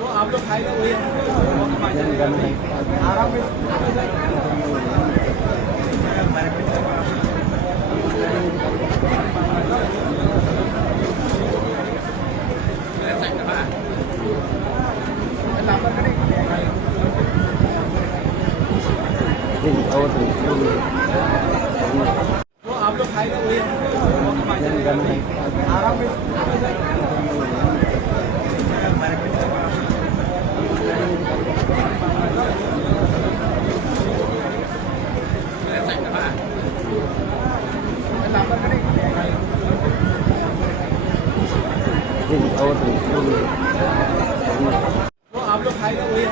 जो आप लोग खाएगा वही आराम में जो आप लोग खाएगा वही आराम में जो आप लोग खाएगा वही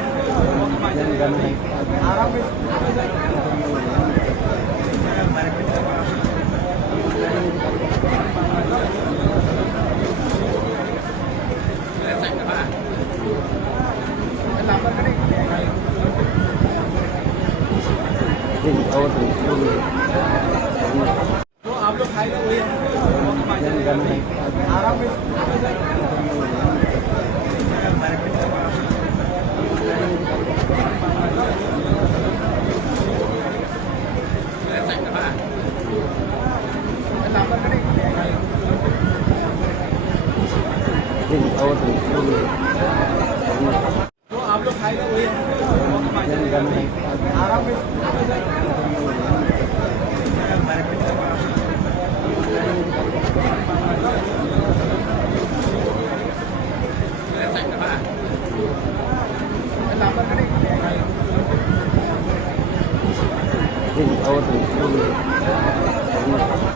आराम में जो आप लोग खाएगा वही आराम में जो आप लोग खाएगा वही आराम में